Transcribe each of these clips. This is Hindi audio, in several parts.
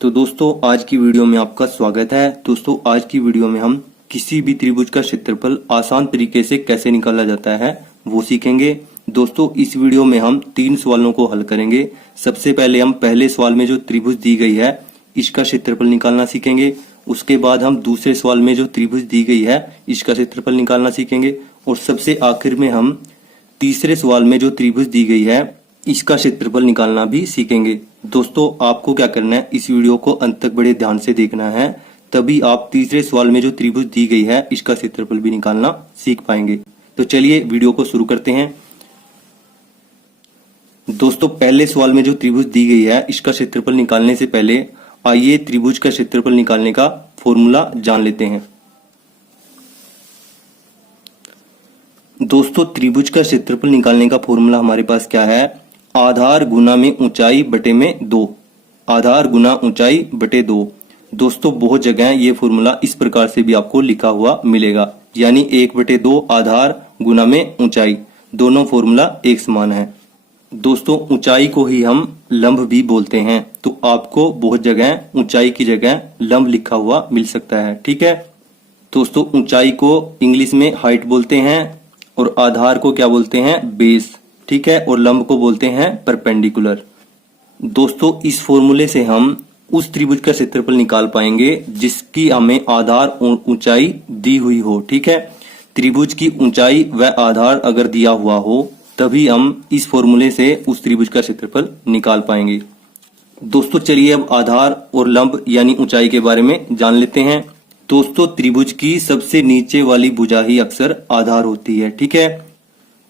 तो दोस्तों आज की वीडियो में आपका स्वागत है। दोस्तों आज की वीडियो में हम किसी भी त्रिभुज का क्षेत्रफल आसान तरीके से कैसे निकाला जाता है वो सीखेंगे। दोस्तों इस वीडियो में हम 3 सवालों को हल करेंगे। सबसे पहले हम पहले सवाल में जो त्रिभुज दी गई है इसका क्षेत्रफल निकालना सीखेंगे। उसके बाद हम दूसरे सवाल में जो त्रिभुज दी गई है इसका क्षेत्रफल निकालना सीखेंगे। और सबसे आखिर में हम तीसरे सवाल में जो त्रिभुज दी गई है इसका क्षेत्रफल निकालना भी सीखेंगे। दोस्तों आपको क्या करना है, इस वीडियो को अंत तक बड़े ध्यान से देखना है, तभी आप तीसरे सवाल में जो त्रिभुज दी गई है इसका क्षेत्रफल भी निकालना सीख पाएंगे। तो चलिए वीडियो को शुरू करते हैं। दोस्तों पहले सवाल में जो त्रिभुज दी गई है इसका क्षेत्रफल निकालने से पहले आइए त्रिभुज का क्षेत्रफल निकालने का फॉर्मूला जान लेते हैं। दोस्तों त्रिभुज का क्षेत्रफल निकालने का फॉर्मूला हमारे पास क्या है, आधार गुना में ऊंचाई बटे में 2। आधार गुना ऊंचाई बटे 2। दोस्तों बहुत जगह ये फॉर्मूला इस प्रकार से भी आपको लिखा हुआ मिलेगा, यानी 1/2 आधार गुना में ऊंचाई, दोनों फॉर्मूला एक समान है। दोस्तों ऊंचाई को ही हम लंब भी बोलते हैं, तो आपको बहुत जगह ऊंचाई की जगह लंब लिखा हुआ मिल सकता है। ठीक है दोस्तों, ऊंचाई को इंग्लिश में हाइट बोलते हैं और आधार को क्या बोलते हैं, बेस। ठीक है, और लंब को बोलते हैं परपेंडिकुलर। दोस्तों इस फॉर्मूले से हम उस त्रिभुज का क्षेत्रफल निकाल पाएंगे जिसकी हमें आधार और ऊंचाई दी हुई हो। ठीक है, त्रिभुज की ऊंचाई व आधार अगर दिया हुआ हो तभी हम इस फॉर्मूले से उस त्रिभुज का क्षेत्रफल निकाल पाएंगे। दोस्तों चलिए अब आधार और लंब यानी ऊंचाई के बारे में जान लेते हैं। दोस्तों त्रिभुज की सबसे नीचे वाली भुजा ही अक्सर आधार होती है। ठीक है,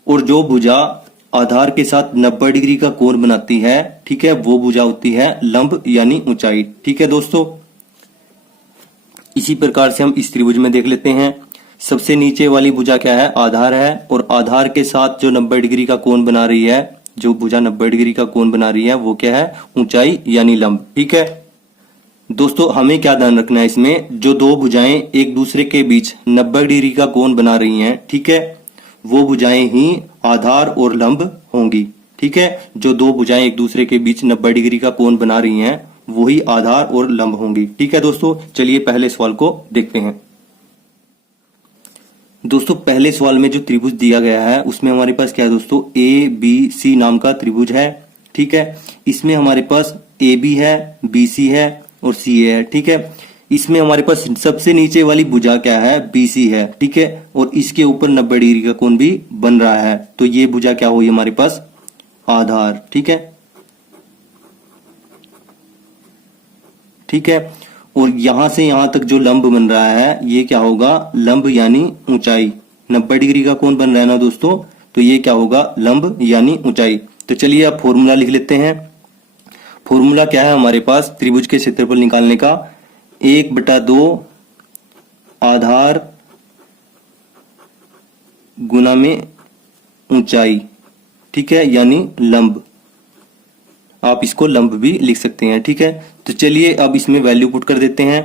और जो भुजा आधार के साथ 90 डिग्री का कोण बनाती है, ठीक है, वो भुजा होती है लंब यानी ऊंचाई। ठीक है दोस्तों, इसी प्रकार से हम इस त्रिभुज में देख लेते हैं। सबसे नीचे वाली भुजा क्या है, आधार है, और आधार के साथ जो 90 डिग्री का कोण बना रही है, जो भुजा 90 डिग्री का कोण बना रही है वो क्या है, ऊंचाई यानी लंब। ठीक है दोस्तों, हमें क्या ध्यान रखना है इसमें, जो दो भुजाएं एक दूसरे के बीच 90 डिग्री का कोण बना रही हैं, ठीक है, वो भुजाएं ही आधार और लंब होंगी। ठीक है, जो दो भुजाएं एक दूसरे के बीच 90 डिग्री का कोण बना रही हैं वही आधार और लंब होंगी। ठीक है दोस्तों, चलिए पहले सवाल को देखते हैं। दोस्तों पहले सवाल में जो त्रिभुज दिया गया है उसमें हमारे पास क्या है दोस्तों, ABC नाम का त्रिभुज है। ठीक है, इसमें हमारे पास AB है, BC है और CA है। ठीक है, इसमें हमारे पास सबसे नीचे वाली भुजा क्या है, BC है। ठीक है, और इसके ऊपर 90 डिग्री का कोण भी बन रहा है, तो ये भुजा क्या हुई हमारे पास, आधार। ठीक है, ठीक है, और यहां से यहां तक जो लंब बन रहा है ये क्या होगा, लंब यानी ऊंचाई। 90 डिग्री का कोण बन रहा है ना दोस्तों, तो ये क्या होगा, लंब यानी ऊंचाई। तो चलिए अब फॉर्मूला लिख लेते हैं। फॉर्मूला क्या है हमारे पास त्रिभुज के क्षेत्रफल निकालने का, 1/2 आधार गुना में ऊंचाई। ठीक है, यानी लंब, आप इसको लंब भी लिख सकते हैं। ठीक है, तो चलिए अब इसमें वैल्यू पुट कर देते हैं।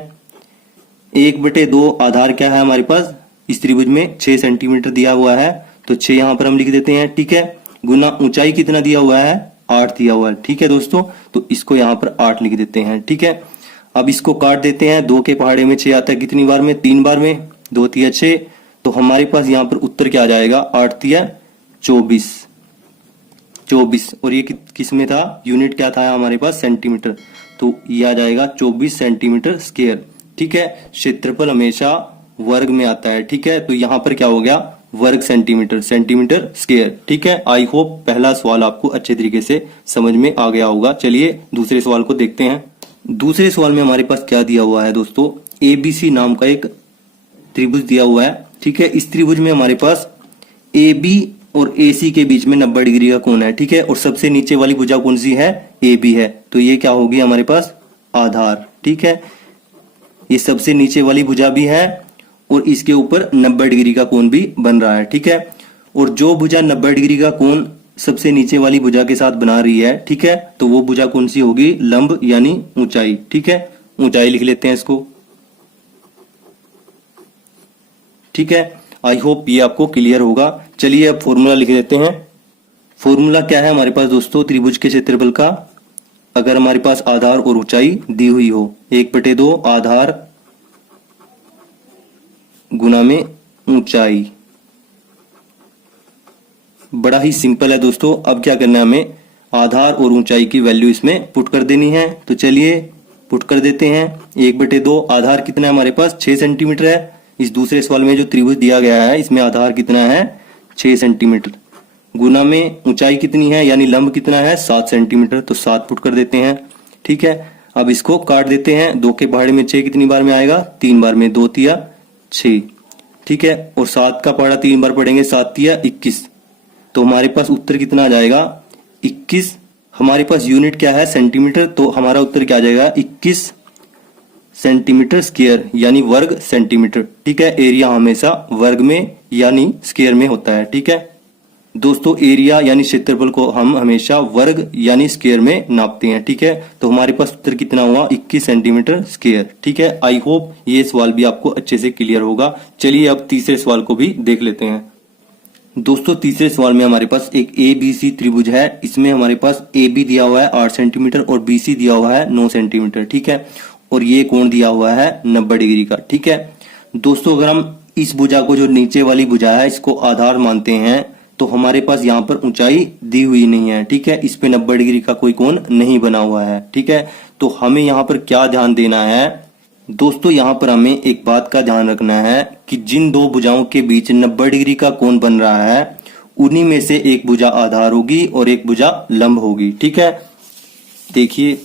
1/2 आधार क्या है हमारे पास, इस त्रिभुज में 6 सेंटीमीटर दिया हुआ है, तो 6 यहां पर हम लिख देते हैं। ठीक है, गुना ऊंचाई कितना दिया हुआ है, 8 दिया हुआ है। ठीक है दोस्तों, तो इसको यहां पर 8 लिख देते हैं। ठीक है, अब इसको काट देते हैं, 2 के पहाड़े में 6 आता है, कितनी बार में, 3 बार में, 2 तिया 6, तो हमारे पास यहाँ पर उत्तर क्या आ जाएगा, 8 तिया 24, और ये किस में था, यूनिट क्या था हमारे पास, सेंटीमीटर, तो ये आ जाएगा 24 सेंटीमीटर स्क्वायर। ठीक है, क्षेत्रफल हमेशा वर्ग में आता है। ठीक है, तो यहाँ पर क्या हो गया, वर्ग सेंटीमीटर स्क्वायर। ठीक है, आई होप पहला सवाल आपको अच्छे तरीके से समझ में आ गया होगा। चलिए दूसरे सवाल को देखते हैं। दूसरे सवाल में हमारे पास क्या दिया हुआ है दोस्तों, ABC नाम का एक त्रिभुज दिया हुआ है। ठीक है, इस त्रिभुज में हमारे पास AB और AC के बीच में 90 डिग्री का कोण है। ठीक है, और सबसे नीचे वाली भुजा कौन सी है, AB है, तो ये क्या होगी हमारे पास, आधार। ठीक है, ये सबसे नीचे वाली भुजा भी है और इसके ऊपर 90 डिग्री का कोण भी बन रहा है। ठीक है, और जो भुजा 90 डिग्री का कोण सबसे नीचे वाली भुजा के साथ बना रही है, ठीक है, तो वो भुजा कौन सी होगी, लंब यानी ऊंचाई। ठीक है, ऊंचाई लिख लेते हैं इसको। ठीक है, आई होप ये आपको क्लियर होगा। चलिए अब फॉर्मूला लिख देते हैं। फॉर्मूला क्या है हमारे पास दोस्तों त्रिभुज के क्षेत्रफल का, अगर हमारे पास आधार और ऊंचाई दी हुई हो, 1/2 आधार गुना में ऊंचाई। बड़ा ही सिंपल है दोस्तों। अब क्या करना है, हमें आधार और ऊंचाई की वैल्यू इसमें पुट कर देनी है। तो चलिए पुट कर देते हैं। 1/2 आधार कितना है हमारे पास, 6 सेंटीमीटर है। इस दूसरे सवाल में जो त्रिभुज दिया गया है इसमें आधार कितना है, 6 सेंटीमीटर, गुना में ऊंचाई कितनी है यानी लंब कितना है, 7 सेंटीमीटर। तो 7 पुट कर देते हैं। ठीक है, अब इसको काट देते हैं। 2 के पहाड़े में 6 कितनी बार में आएगा, 3 बार में, 2 तिया 6। ठीक है, और 7 का पहाड़ा 3 बार पढ़ेंगे, 7 तिया 21। तो हमारे पास उत्तर कितना आ जाएगा, 21। हमारे पास यूनिट क्या है, सेंटीमीटर। तो हमारा उत्तर क्या आ जाएगा, 21 सेंटीमीटर स्क्वायर यानी वर्ग सेंटीमीटर। ठीक है, एरिया हमेशा वर्ग में यानी स्क्वायर में होता है। ठीक है दोस्तों, एरिया यानी क्षेत्रफल को हम हमेशा वर्ग यानी स्क्वायर में नापते हैं। ठीक है, तो हमारे पास उत्तर कितना हुआ, 21 सेंटीमीटर स्क्वायर। ठीक है, आई होप ये सवाल भी आपको अच्छे से क्लियर होगा। चलिए अब तीसरे सवाल को भी देख लेते हैं। दोस्तों तीसरे सवाल में हमारे पास एक ABC त्रिभुज है। इसमें हमारे पास AB दिया हुआ है 8 सेंटीमीटर और BC दिया हुआ है 9 सेंटीमीटर। ठीक है, और ये कोण दिया हुआ है 90 डिग्री का। ठीक है दोस्तों, अगर हम इस भुजा को, जो नीचे वाली भुजा है, इसको आधार मानते हैं तो हमारे पास यहाँ पर ऊंचाई दी हुई नहीं है। ठीक है, इस पे 90 डिग्री का कोई कोण नहीं बना हुआ है। ठीक है, तो हमें यहाँ पर क्या ध्यान देना है दोस्तों, यहाँ पर हमें एक बात का ध्यान रखना है कि जिन दो भुजाओं के बीच 90 डिग्री का कोण बन रहा है उन्हीं में से एक भुजा आधार होगी और एक भुजा लंब होगी। ठीक है, देखिए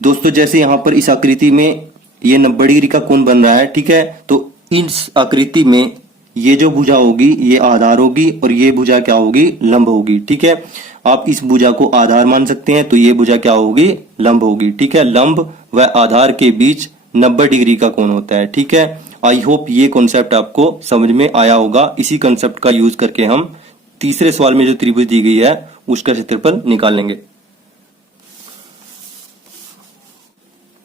दोस्तों, जैसे यहाँ पर इस आकृति में ये 90 डिग्री का कोण बन रहा है। ठीक है, तो इस आकृति में ये जो भुजा होगी ये आधार होगी और ये भुजा क्या होगी, लंब होगी। ठीक है, आप इस भुजा को आधार मान सकते हैं तो ये भुजा क्या होगी, लंब होगी। ठीक है, लंब व आधार के बीच 90 डिग्री का कोण होता है। ठीक है, आई होप ये कॉन्सेप्ट आपको समझ में आया होगा। इसी कॉन्सेप्ट का यूज करके हम तीसरे सवाल में जो त्रिभुज दी गई है उसका क्षेत्रफल निकालेंगे।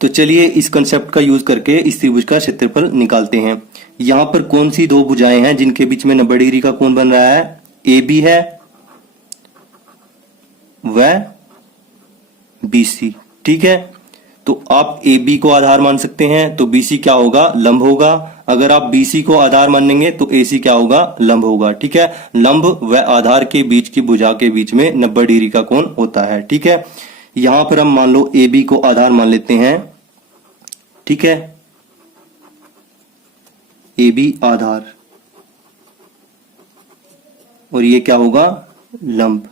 तो चलिए इस कंसेप्ट का यूज करके इस त्रिभुज का क्षेत्रफल निकालते हैं। यहाँ पर कौन सी दो भुजाएं हैं जिनके बीच में 90 डिग्री का कोण बन रहा है, AB है व BC। ठीक है, तो आप AB को आधार मान सकते हैं तो BC क्या होगा, लंब होगा। अगर आप BC को आधार मानेंगे तो AC क्या होगा, लंब होगा। ठीक है, लंब व आधार के बीच की भुजा के बीच में 90 डिग्री का कोण होता है। ठीक है, यहां पर हम मान लो AB को आधार मान लेते हैं। ठीक है, AB आधार और ये क्या होगा, लंब।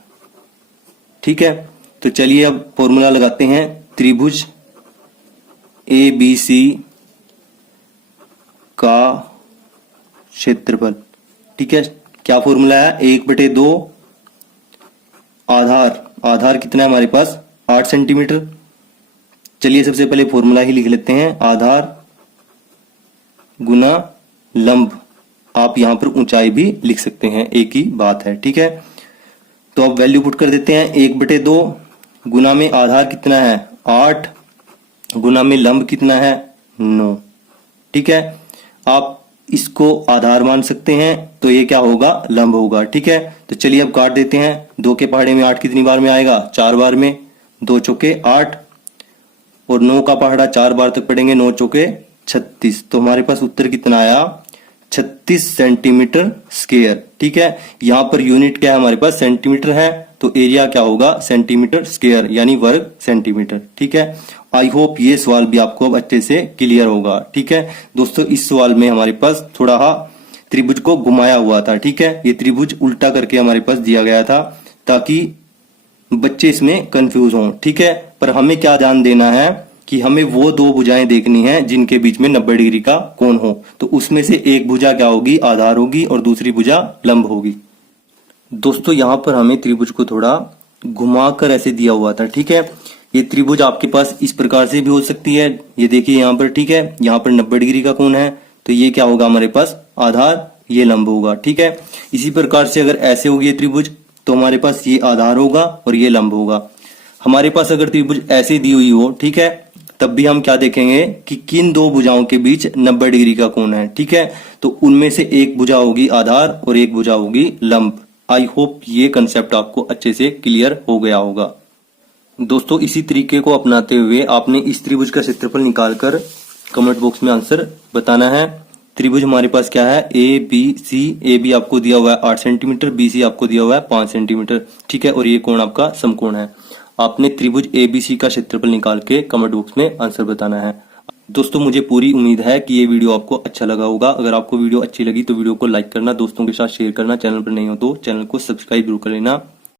ठीक है, तो चलिए अब फॉर्मूला लगाते हैं। त्रिभुज ABC का क्षेत्रफल। ठीक है, क्या फॉर्मूला है, 1/2 आधार कितना है हमारे पास, 8 सेंटीमीटर। चलिए सबसे पहले फॉर्मूला ही लिख लेते हैं, आधार गुना लंब। आप यहां पर ऊंचाई भी लिख सकते हैं, एक ही बात है। ठीक है, तो अब वैल्यू पुट कर देते हैं। 1/2 गुना में आधार कितना है, 8, गुना में लंब कितना है, 9। ठीक है, आप इसको आधार मान सकते हैं तो ये क्या होगा, लंब होगा। ठीक है, तो चलिए अब काट देते हैं। 2 के पहाड़े में 8 कितनी बार में आएगा, 4 बार में, 2 चौके 8 और 9 का पहाड़ा 4 बार तक पढ़ेंगे, 9 चौके 36। तो हमारे पास उत्तर कितना आया, 36 सेंटीमीटर स्क्वायर। ठीक है, यहां पर यूनिट क्या है हमारे पास, सेंटीमीटर है, तो एरिया क्या होगा, सेंटीमीटर स्क्वायर यानी वर्ग सेंटीमीटर। ठीक है, आई होप ये सवाल भी आपको अब अच्छे से क्लियर होगा। ठीक है दोस्तों, इस सवाल में हमारे पास थोड़ा त्रिभुज को घुमाया हुआ था। ठीक है, ये त्रिभुज उल्टा करके हमारे पास दिया गया था ताकि बच्चे इसमें कंफ्यूज हों। ठीक है, पर हमें क्या ध्यान देना है कि हमें वो दो भुजाएं देखनी है जिनके बीच में 90 डिग्री का कोण हो। तो उसमें से एक भुजा क्या होगी, आधार होगी और दूसरी भुजा लंब होगी। दोस्तों यहाँ पर हमें त्रिभुज को थोड़ा घुमाकर ऐसे दिया हुआ था। ठीक है, ये त्रिभुज आपके पास इस प्रकार से भी हो सकती है, ये देखिए यहाँ पर। ठीक है, यहाँ पर 90 डिग्री का कोण है तो ये क्या होगा हमारे पास, आधार, ये लंब होगा। ठीक है, इसी प्रकार से अगर ऐसे होगी त्रिभुज तो हमारे पास ये आधार होगा और ये लंब होगा। हमारे पास अगर त्रिभुज ऐसे दी हुई हो, ठीक है, तब भी हम क्या देखेंगे कि किन दो भुजाओं के बीच 90 डिग्री का कोण है। ठीक है, तो उनमें से एक भुजा होगी आधार और एक भुजा होगी लंब। आई होप ये कंसेप्ट आपको अच्छे से क्लियर हो गया होगा। दोस्तों इसी तरीके को अपनाते हुए आपने इस त्रिभुज का क्षेत्रफल निकालकर कमेंट बॉक्स में आंसर बताना है। त्रिभुज हमारे पास क्या है, A B C. A B आपको दिया हुआ है 8 सेंटीमीटर, बी सी आपको दिया हुआ है 5 सेंटीमीटर, ठीक है। और ये कोण आपका समकोण है। आपने त्रिभुज ए बी सी का क्षेत्रफल निकाल के कमेंट बॉक्स में आंसर बताना है। दोस्तों मुझे पूरी उम्मीद है कि ये वीडियो आपको अच्छा लगा होगा। अगर आपको वीडियो अच्छी लगी तो वीडियो को लाइक करना, दोस्तों के साथ शेयर करना, चैनल पर नहीं हो तो चैनल को सब्सक्राइब जरूर कर लेना।